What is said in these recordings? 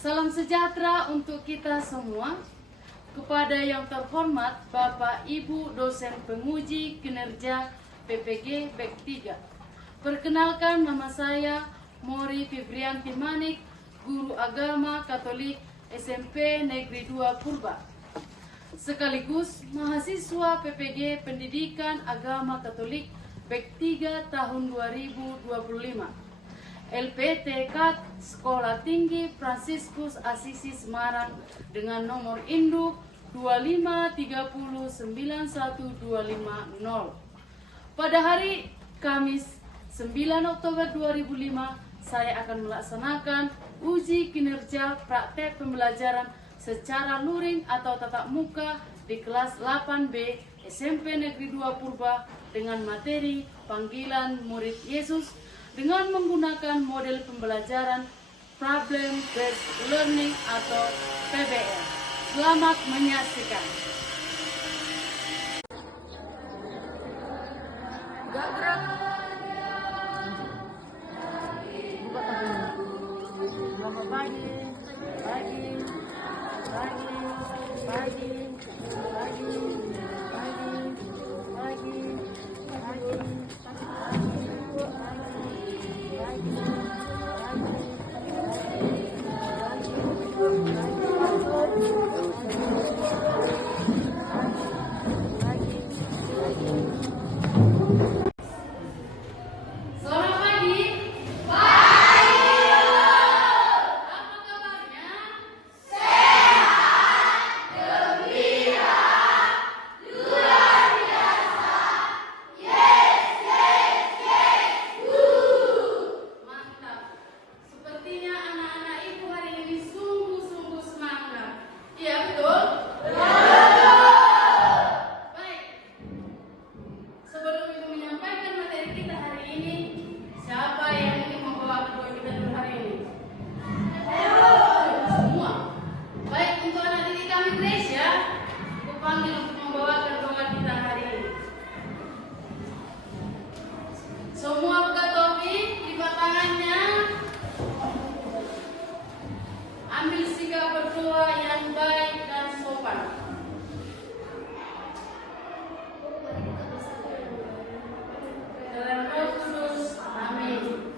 Salam sejahtera untuk kita semua. Kepada yang terhormat Bapak Ibu dosen penguji kinerja PPG Bek 3. Perkenalkan, nama saya Mori Fibrianti Manik, guru agama Katolik SMP Negeri 2 Purba, sekaligus mahasiswa PPG Pendidikan Agama Katolik Bek 3 tahun 2025. LPT KAT Sekolah Tinggi Fransiskus Asisi Semarang dengan nomor induk 253091250. Pada hari Kamis 9 Oktober 2005, saya akan melaksanakan uji kinerja praktek pembelajaran secara luring atau tatap muka di kelas 8B SMP Negeri 2 Purba dengan materi panggilan murid Yesus dengan menggunakan model pembelajaran Problem Based Learning atau PBL. Selamat menyaksikan. Gerak. Selamat pagi. Semua buka topi, lipat tangannya, ambil sikap berdoa yang baik dan sopan. Dalam Roh Kudus, amin.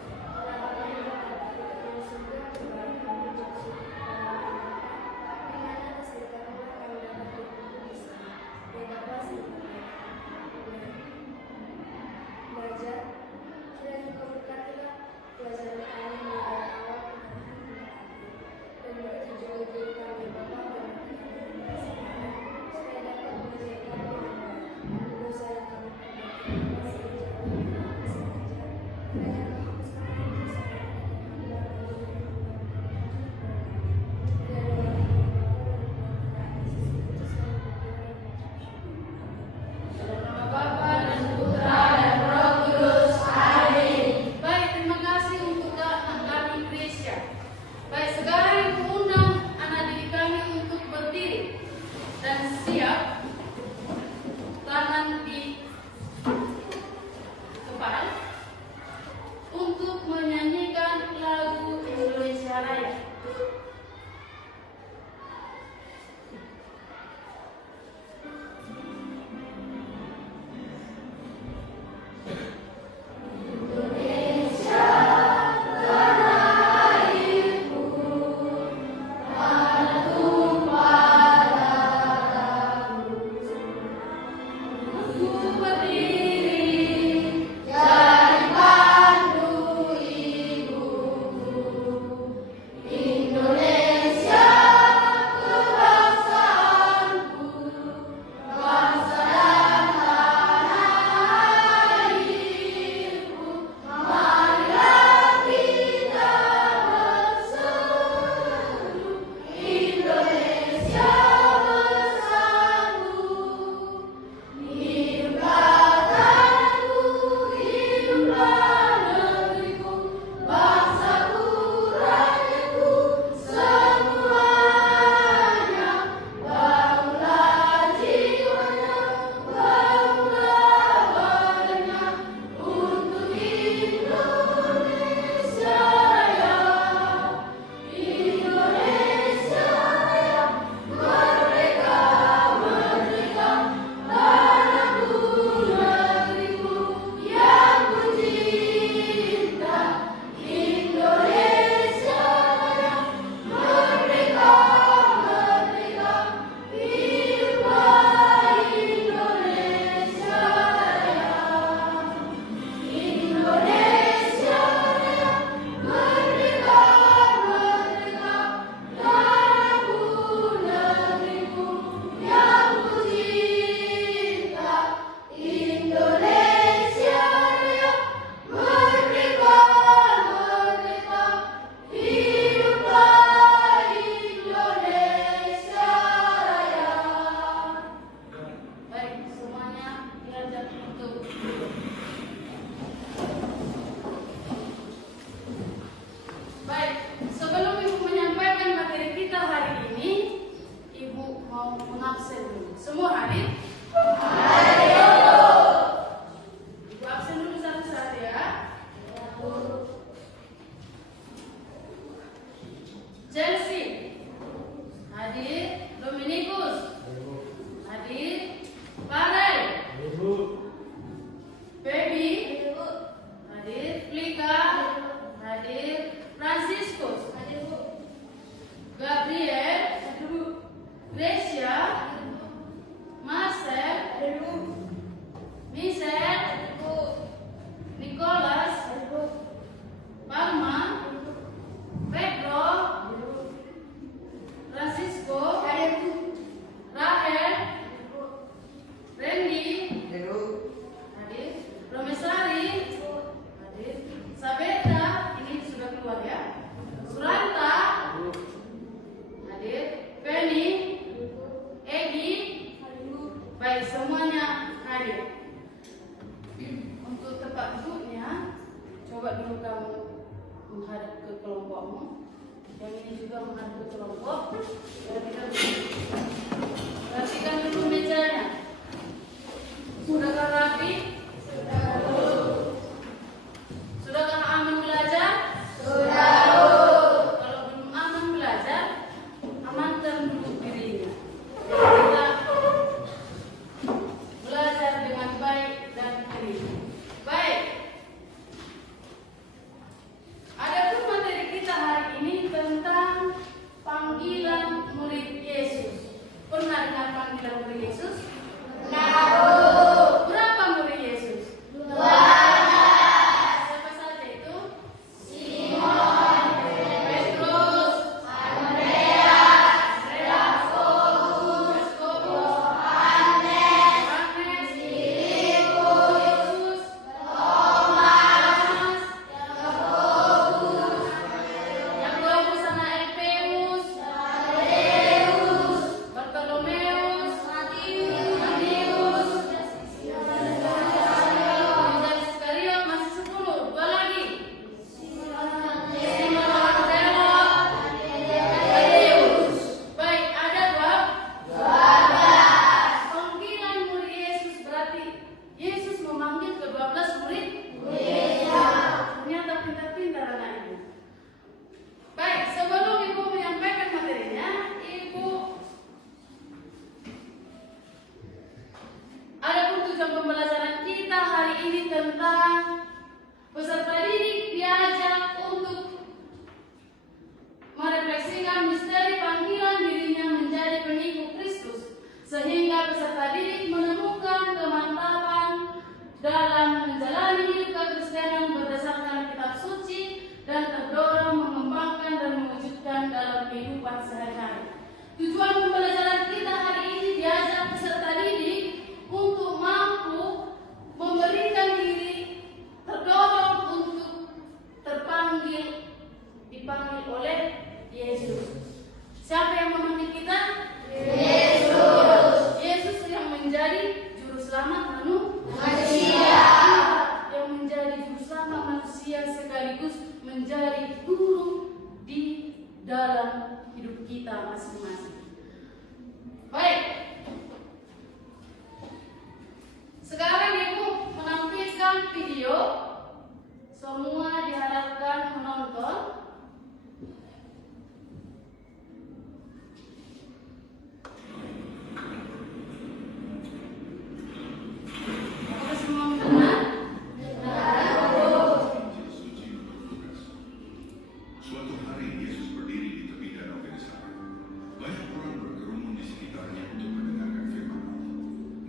Untuk menyanyikan lagu Indonesia Raya. Indonesia. Chelsea. Hadir. Dominikus. Hadir. Farel. Baby. Hadir. Flika. Hadir. Franciscus. Gabriel. Gracia. Marcel. Michelle. Nicholas. Palma. Pedro. Francisco. Rahel. Randy. Hadir. Romesari. Hadir. Sabeta. Ini sudah keluar ya. Suranta. Hadir. Penny. Egi. Baik, semuanya hadir. Untuk tempat duduknya, coba dulu kamu menghadap ke kelompokmu. Yang ini juga menghadap ke kelompok. Perhatikan dulu mejanya. Sudahkah rapi? Sudahkah aman belajar? Kalau belum aman belajar, amankan dulu dirinya. Kita belajar dengan baik dan diri. Baik. Adapun materi kita hari ini tentang panggilan murid Yesus. Pernah dengar panggilan murid Yesus? Berapa murid Yesus? 12. Siapa saja itu? Simon, Petrus, Andreas, Yakobus, Yohanes, Filipus, Thomas, Yakobus anak Alfeus, Bartolomeus, Matius, Yudas Iskariot, masih 10. Dua lagi. Simon Barcelona, Tadeus. Baik, ada 12. Panggilan murid Yesus berarti Yesus memanggil ke-12 murid. Ternyata pintar-pintar anak ibu. Baik, sebelum ibu menyampaikan materinya, ibu ada tujuan pembelajaran kita hari ini tentang peserta didik diajak untuk merefleksikan misteri panggilan dirinya menjadi pengikut Kristus, sehingga peserta didik menemukan kemantapan dalam menjalani hidup kekristenan berdasarkan kitab suci dan terdorong mengembangkan dan mewujudkan dalam kehidupan sehari-hari. Tujuan pembelajaran kita hari ini diajak peserta didik untuk mampu memberikan diri terdorong untuk dipanggil oleh Yesus. Siapa yang memanggil kita? Yesus yang menjadi juru selamat manusia. Yang menjadi juru selamat manusia sekaligus menjadi guru di dalam hidup kita masing-masing. Baik. Sekarang ibu menampilkan video. Semua diharapkan menonton. Apakah semua mendengar? Suatu hari Yesus berdiri di tepi danau Genesaret. Banyak orang berkerumun di sekitarnya untuk mendengarkan firman Allah.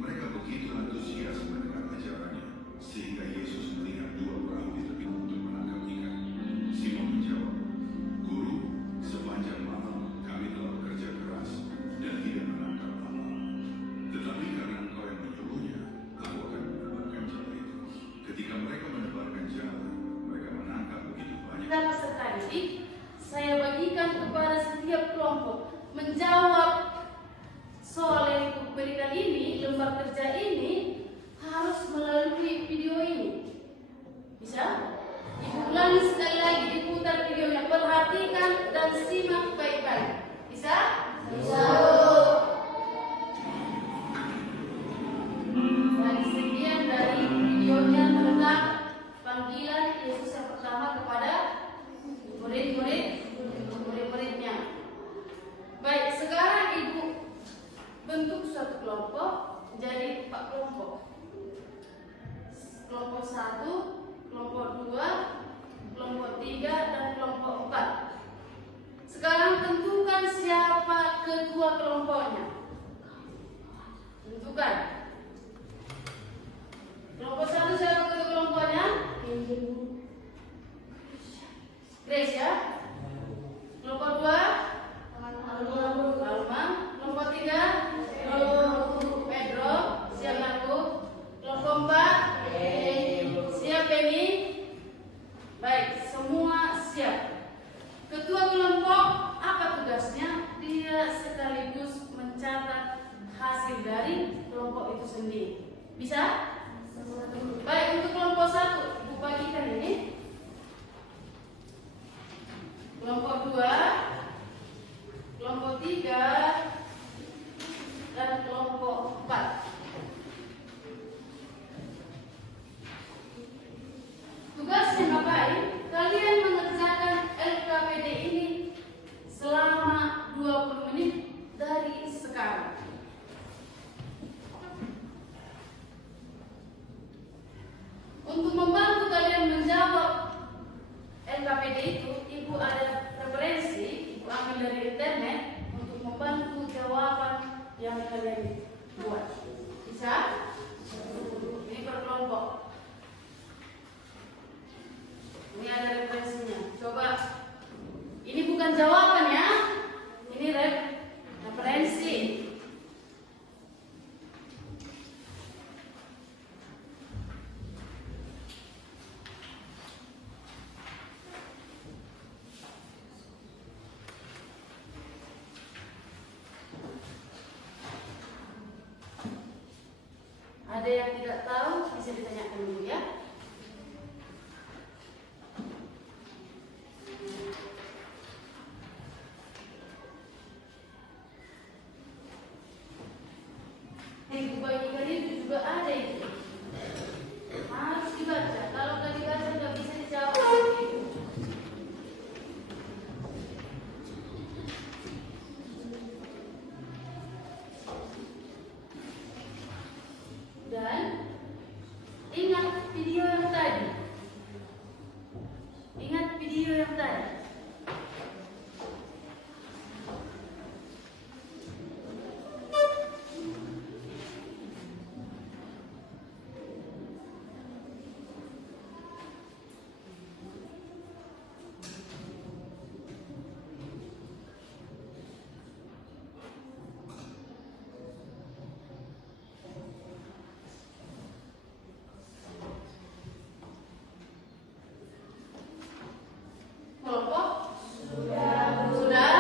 Mereka begitu antusias mendengar ajarannya, sehingga Yesus melihat dua perahu di tepi untuk menangkap ikan. Simon menjawab, "Guru, sepanjang malam kami telah bekerja keras dan tidak menangkap apa-apa. Tetapi karena Engkau yang menyuruhnya, aku akan menebarkan jala itu." Ketika mereka menebarkan jala, mereka menangkap begitu banyak. Kita peserta didik, saya bagikan kepada setiap kelompok menjawab soal yang ibu berikan ini, lembar kerja ini harus melalui video ini. Bisa? Ibu ulangi sekali lagi, diputar videonya, perhatikan dan simak baik-baik. Bisa? Bisa. Dan sekian dari videonya tentang panggilan Yesus yang pertama kepada murid-muridnya. ketua kelompoknya? Tentukan. Kelompok 1 siapa ketua kelompoknya? Grace ya. Kelompok 2 Alma. Kelompok 3 Pedro. Siap aku. Kelompok 4 siap Penny. Baik, semua siap. Ketua kelompok apa tugasnya? Dia sekaligus mencatat hasil dari kelompok itu sendiri. Bisa? Baik, untuk kelompok 1 Ibu bagikan ini. Kelompok 2, kelompok 3, dan kelompok 4. Tugasnya ngapain? Kalian mengerjakan LKPD ini selama 20 menit dari sekarang. Untuk membantu kalian menjawab LKPD itu, Ibu ada referensi, Ibu ambil dari internet untuk membantu jawaban yang kalian buat. Bisa? Ini per kelompok. Ini ada referensinya. Coba. Ini bukan jawaban ya. Ini referensi. Ada yang tidak tahu bisa ditanyakan dulu ya. Ibu bagikan itu juga ada itu. Harus dibaca. Kalau nggak dibaca nggak bisa dijawab. Dan ingat video yang tadi. Ingat video yang tadi. Kelompok? Sudah?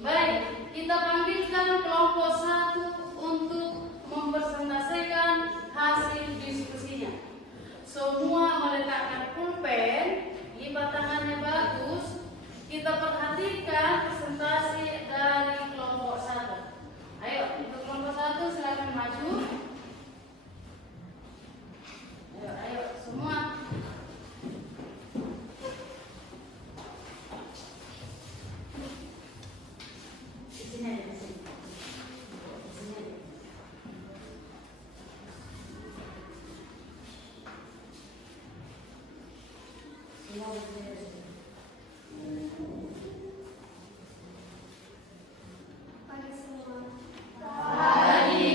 Baik, kita panggilkan kelompok 1 untuk mempresentasikan hasil diskusinya. Semua meletakkan pulpen, lipat tangannya bagus. Kita perhatikan presentasi dari kelompok 1. Ayo, untuk kelompok 1 silakan maju. Ayo, semua. Pagi semua. Pagi.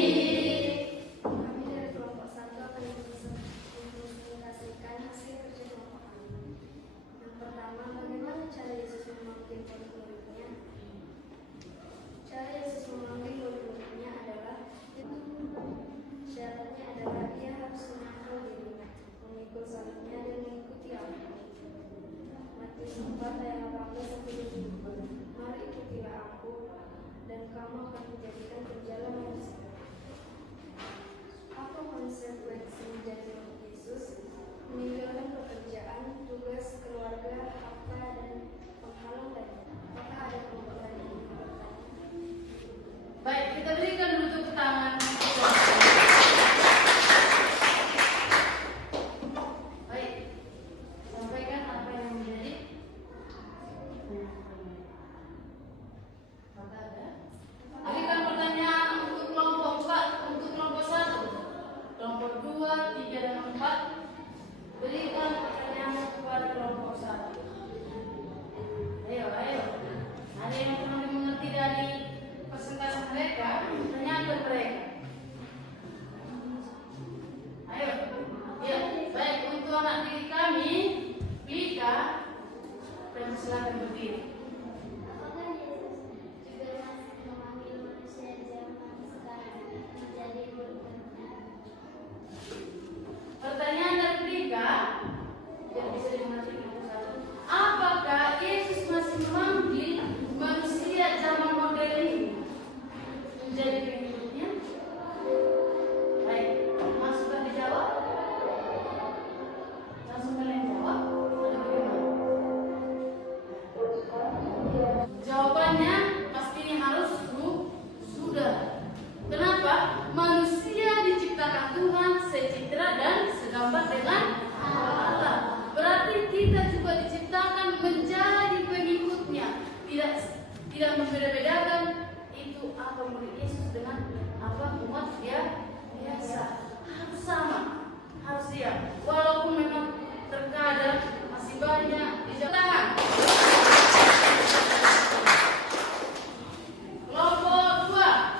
tidak membeda-bedakan itu apa murid Yesus dengan apa umat dia biasa. Harus sama, harus siap. Walaupun memang terkadang masih banyak di jalan. Kelompok 2.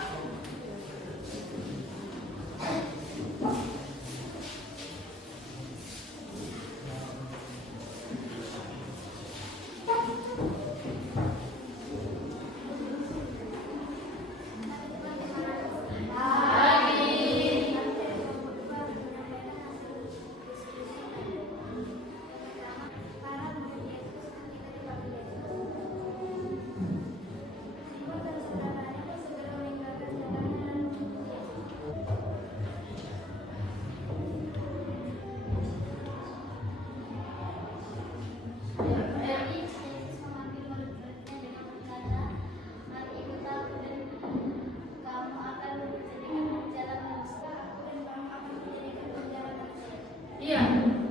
Iya,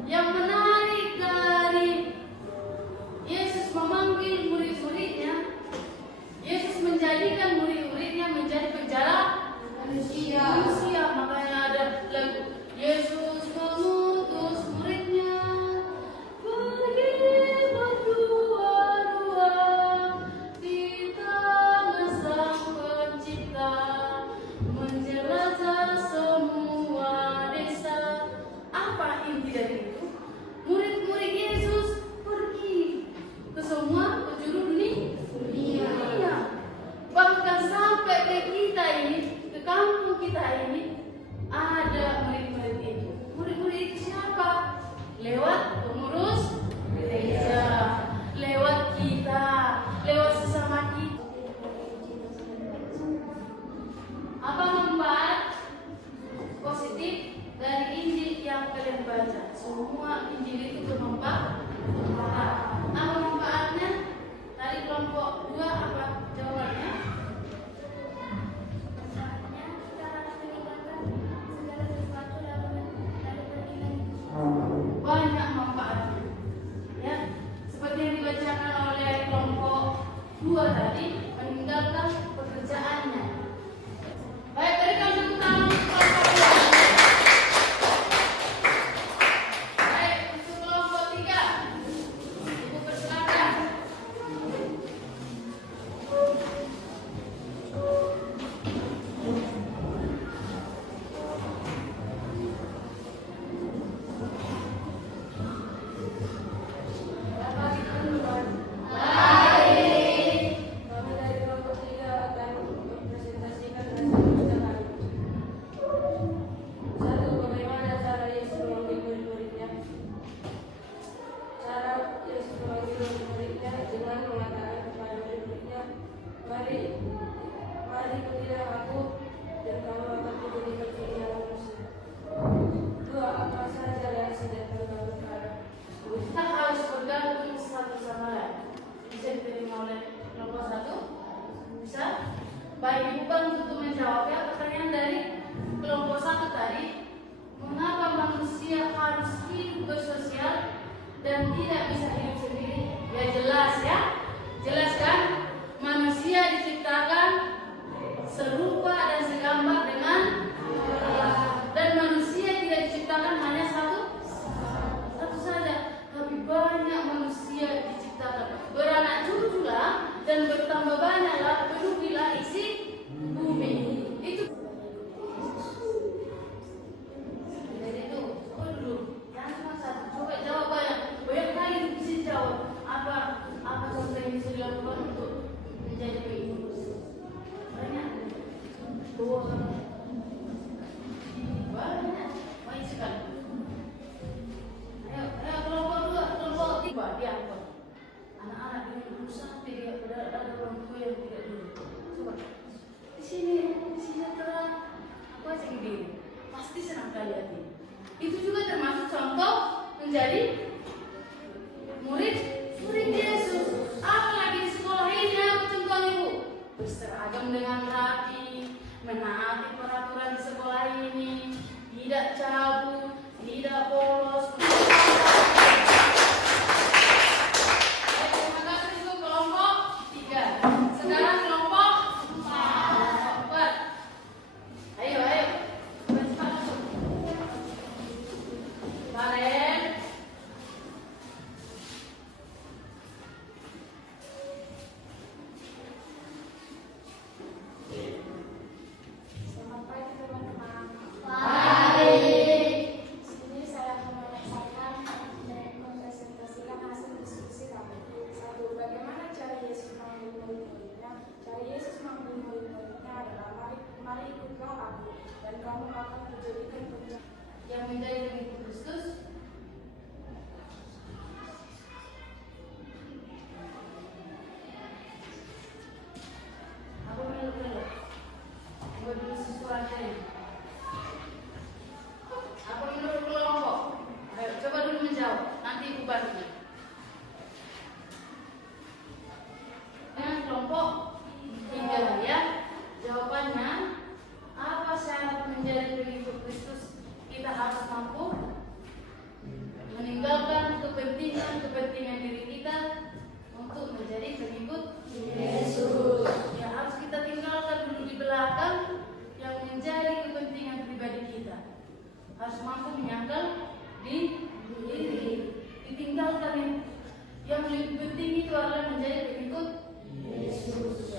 yang menarik dari Yesus memanggil murid-muridnya, Yesus menjadikan murid-muridnya menjadi penjala manusia. Makanya ada lagu Yesus mengutus muridnya pergi berdua-dua di tanah Sang Pencipta, menjelajah semua desa. Apa inti dari itu? Murid-murid Yesus pergi ke semua penjuru dunia. Bahkan sampai ke kita ini, ke kampung kita ini, ada murid-murid itu. Murid-murid itu siapa? Lewat pengurus gereja, lewat kita, lewat sesama kita. Apa manfaat positif dari Injil yang kalian baca? Semua Injil itu bermanfaat. Apa manfaatnya? Dari kelompok 2 apa jawabannya? Manfaatnya kita harus meninggalkan segala sesuatu lalu beriman. Banyak manfaatnya. Ya, seperti yang dibacakan oleh kelompok 2 tadi, meninggalkan pekerjaannya. Baik, berikan tepuk tangan untuk kelompok 2. Baik, untuk kelompok 3, Ibu persilakan. Bapak kita duluan. Baik. Kami dari kelompok 3 akan mempresentasikan hasil perbincangan. 1. Bagaimana cara Yesus memanggil murid-muridnya? Cara Yesus memanggil murid-muridnya dengan mengatakan kepada murid-muridnya, Mari ikutilah aku, dan kamu akan menjadi bagian manusia. 2. Apa saja reaksi dan tanggapan terhadap Kita harus bergantung satu sama lain. Bisa diterima oleh kelompok 1? Bisa? Baik, Ibu bantu untuk menjawab ya pertanyaan dari kelompok 1 tadi. Mengapa manusia harus hidup bersosial dan tidak bisa hidup sendiri? Ya jelas ya. Jelas kan? Manusia diciptakan serupa dan segambar dengan Allah. Dan manusia tidak diciptakan hanya satu saja, tapi banyak manusia diciptakan. Beranak cuculah dan bertambah banyaklah, penuhilah isi bumi. Itu jadi itu. Jangan cuma satu. Coba jawab banyak kali bisa murid-muridnya adalah mari ikutlah aku dan kamu akan kujadikan pemimpin yang menjadi pengikut Kristus. Apa menurut? Buat dulu sesuatu ini. Apa menurut kelompok? Ayo coba dulu menjawab. Nanti ibu bantu. Kelompok 3 ya. Jawabannya apa syarat menjadi pengikut Kristus? Kita harus mampu meninggalkan kepentingan diri kita untuk menjadi pengikut Yesus. Ya, harus kita tinggalkan dulu di belakang yang menjadi kepentingan pribadi kita. Harus mampu menyangkal di diri, ditinggalkan yang lebih penting itu adalah menjadi pengikut Yesus.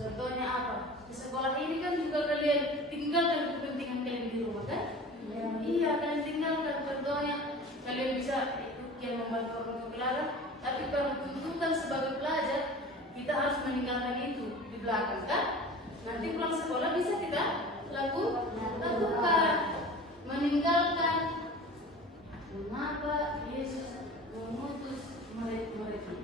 Contohnya apa? Di sekolah ini kan juga kalian tinggalkan kepentingan kalian di rumah kan? Ya. Iya, kalian tinggalkan. Contohnya kalian bisa ikut yang membantu orang tua Clara, tapi karena tuntutan sebagai pelajar kita harus meninggalkan itu di belakang kan? Nanti pulang sekolah bisa kita lakukan meninggalkan. Mengapa Yesus mengutus murid-muridnya?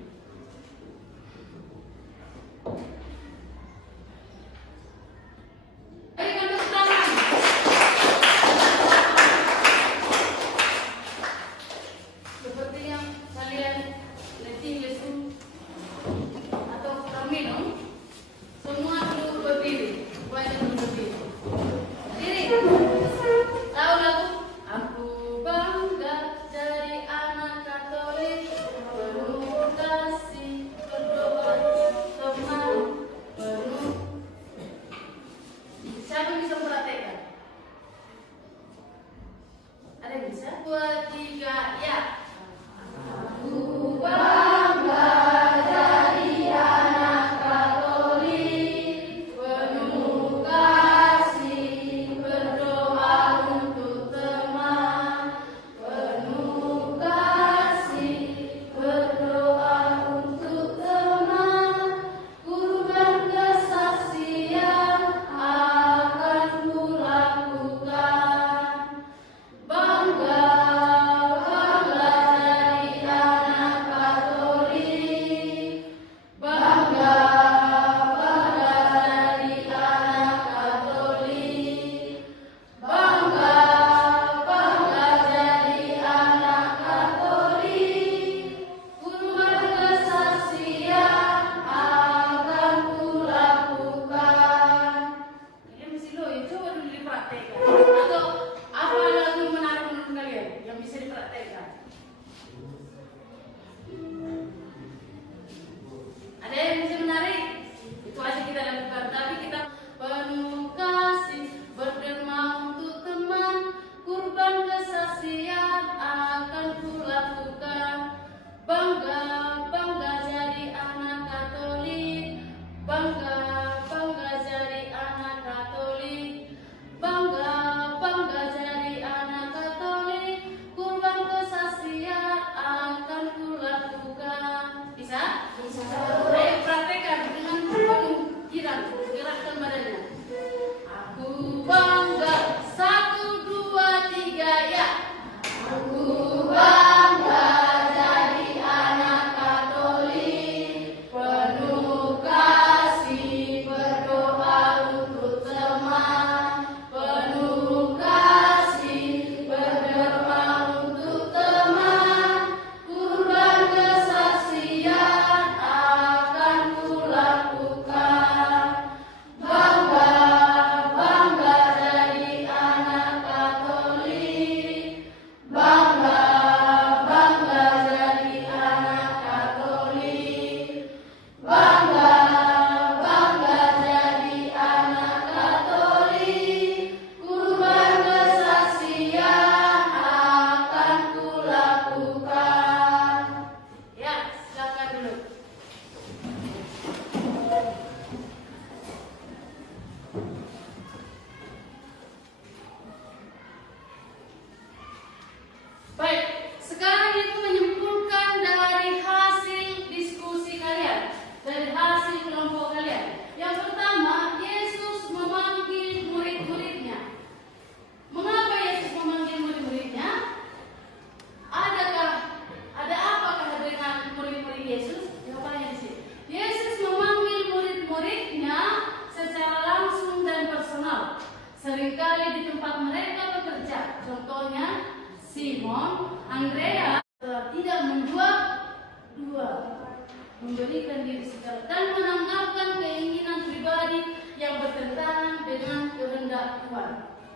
Dari hasil kelompok kalian. Yang pertama,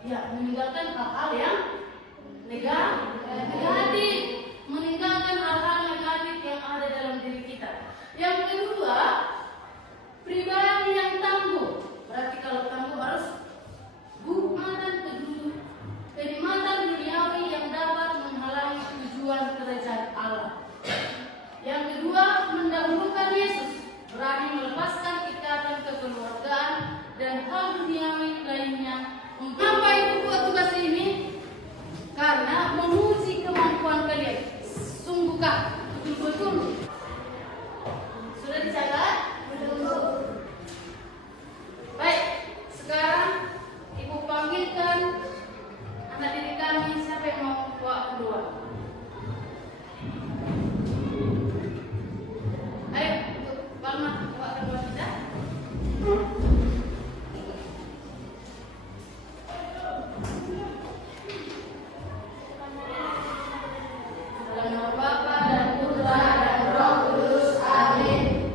Ya, meninggalkan hal-hal yang negatif, meninggalkan hal-hal negatif yang ada dalam diri kita. Yang kedua, pribadi yang tangguh. Berarti kalau tangguh harus kenikmatan duniawi yang dapat menghalangi tujuan kerajaan Allah. Yang kedua, mendahulukan Yesus, berani melepaskan ikatan kekeluargaan dan hal duniawi lainnya. Mengapa ibu buat tugas ini? Karena menguji kemampuan kalian. Sungguhkah betul-betul sudah dicatat? Betul. Baik, sekarang ibu panggilkan anak didik kami. Siapa yang mau bawa kedua? Ayo, Balma, bawa kedua kita. Dalam nama Bapa dan Putra dan Roh Kudus. Amin.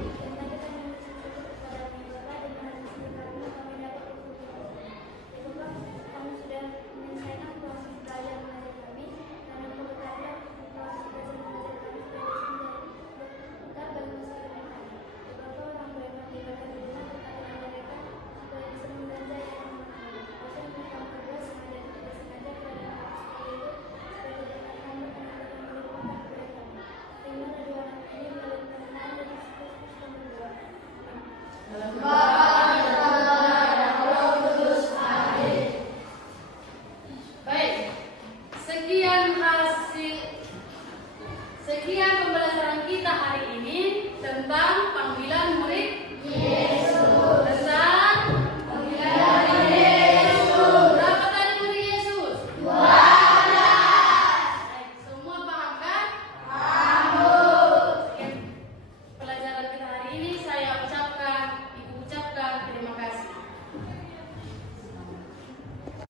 Dalam Bapa dan Putra dan Roh Kudus. Amin. Baik, sekian pembelajaran kita hari ini tentang panggilan